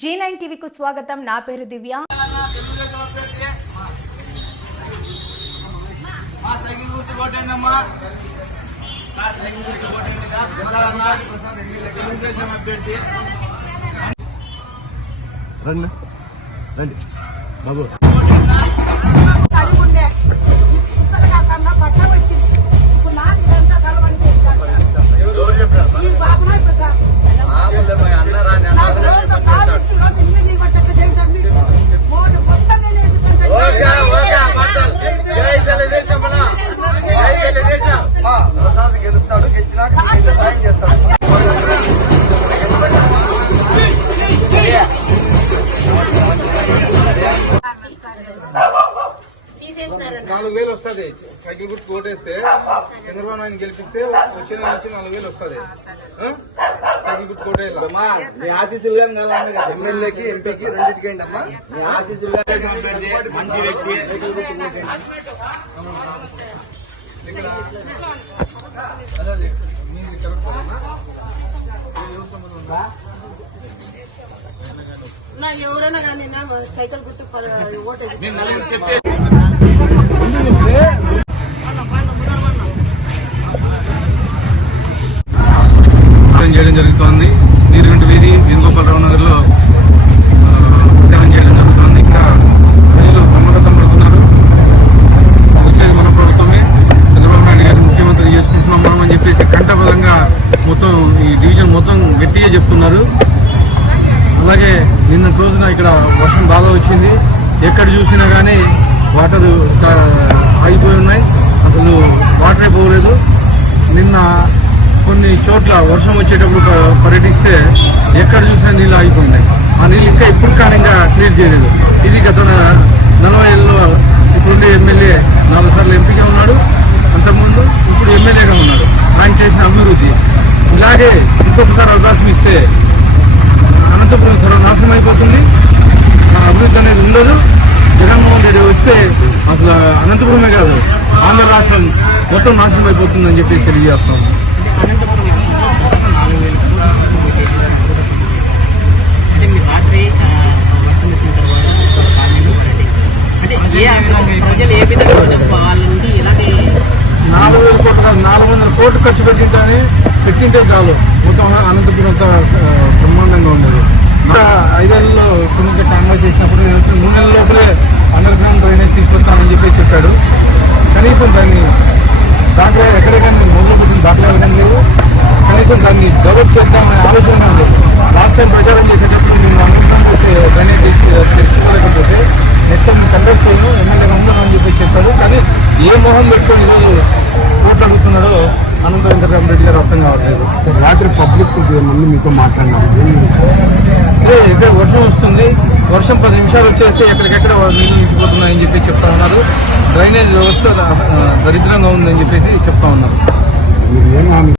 G nine టీవీకు స్వాగతం. నా పేరు దివ్య. రండి. సైకిల్ గుర్తు నాలుగు వేలు వస్తుంది. సైకిల్ గుర్తు కోటేస్తే చంద్రబాబు నాయుడు గెలిపిస్తే వచ్చిన నుంచి నాలుగు వేలు వస్తుంది. సైకిల్ గుర్తు కోటేయాలి మీ ఆశీస్సులు కానీ ఎమ్మెల్యేకి ఎంపీకి రెండింటికి అయింది అమ్మా? మీ ఆశీస్సులు మంచి వ్యక్తి. అదే మీది కరెక్ట్ అమ్మా. నా ఎవరైనా కానీ నా సైకిల్ గుర్తు చేయడం జరుగుతోంది. నీరుగుంటి వీధి వేణుగోపాలరావు నగర్లో ఉద్యమం చేయడం జరుగుతోంది. ఇంకా ప్రజలు ప్రమాదం పడుతున్నారు. వచ్చేది మన ప్రభుత్వమే చంద్రబాబు నాయుడు గారిని ముఖ్యమంత్రి చేసుకుంటున్నాం మనం అని చెప్పేసి కంఠపదంగా మొత్తం ఈ డివిజన్ మొత్తం గట్టిగా చెప్తున్నారు. అలాగే నిన్న రోజున ఇక్కడ వర్షం బాగా వచ్చింది. ఎక్కడ చూసినా కానీ వాటర్ ఆగిపోయి ఉన్నాయి. అసలు వాటరే పోలేదు. నిన్న కొన్ని చోట్ల వర్షం వచ్చేటప్పుడు పర్యటిస్తే ఎక్కడ చూసినా నీళ్ళు ఆగిపోయినాయి ఆ నీళ్ళు ఇంకా ఇప్పుడు కానీ ఇంకా క్లియర్ చేయలేదు. ఇది గత నలభై ఏళ్ళలో ఇప్పుడుండే ఎమ్మెల్యే నాలుగు సార్లు ఎంపీగా ఉన్నాడు. అంతకుముందు ఇప్పుడు ఎమ్మెల్యేగా ఉన్నాడు. ఆయన చేసిన అభివృద్ధి. ఇలాగే ఇంకొకసారి అవకాశం ఇస్తే అనంతపురం సర్వనాశనం అయిపోతుంది ఆ అభివృద్ధి అనేది ఉండదు. జగన్మోహన్ రెడ్డి వస్తే అసలు అనంతపురమే కాదు ఆంధ్ర రాష్ట్రం మొత్తం నాశనం అయిపోతుందని చెప్పి తెలియజేస్తాం. నాలుగు వేల కోట్ల నాలుగు వందల కోట్లు ఖర్చు పెట్టింటే పెట్టింటే చాలు. మొత్తం అనంతపురం అంతా బ్రహ్మాండంగా ఉండేది. ఇంకా ఐదేళ్ళలో కొన్ని కాంగ్రెస్ చేసినప్పుడు నేను మూడు నెలల లోపలే అండర్ గ్రౌండ్ డ్రైనేజ్ తీసుకొస్తానని చెప్పి చెప్పాడు. కనీసం దాన్ని దాంట్లో ఎక్కడికైనా మొదలు పెట్టిన దాఖలా ఎవరైనా లేవు కనీసం దాన్ని డెవలప్ చేద్దామనే ఆలోచన ఉంది లాస్ట్ టైం ప్రచారం చేసేటప్పుడు నేను అండర్ గ్రౌండ్ డ్రైనేజ్ తెచ్చుకోలేకపోతే నెక్స్ట్ టైం కండక్ట్ చేయను ఎమ్మెల్యేగా ఉండను అని చెప్పి చెప్పాడు. కానీ ఏ మొహం పెట్టుకొని ఈరోజు ఓట్లు అడుగుతున్నాడో అనంత వెంకటరామరెడ్డి గారు అర్థం కావట్లేదు. రాత్రి పబ్లిక్ ముందు మీతో మాట్లాడినారు. ఇదే ఇక్కడ వర్షం వస్తుంది. వర్షం పది నిమిషాలు వచ్చేస్తే ఎక్కడికెక్కడ నీళ్ళు నిలిచిపోతున్నాయని చెప్పి చెప్తా ఉన్నారు. డ్రైనేజ్ వ్యవస్థ దరిద్రంగా ఉందని చెప్పేసి చెప్తా ఉన్నారు. మీరు ఏం హామీ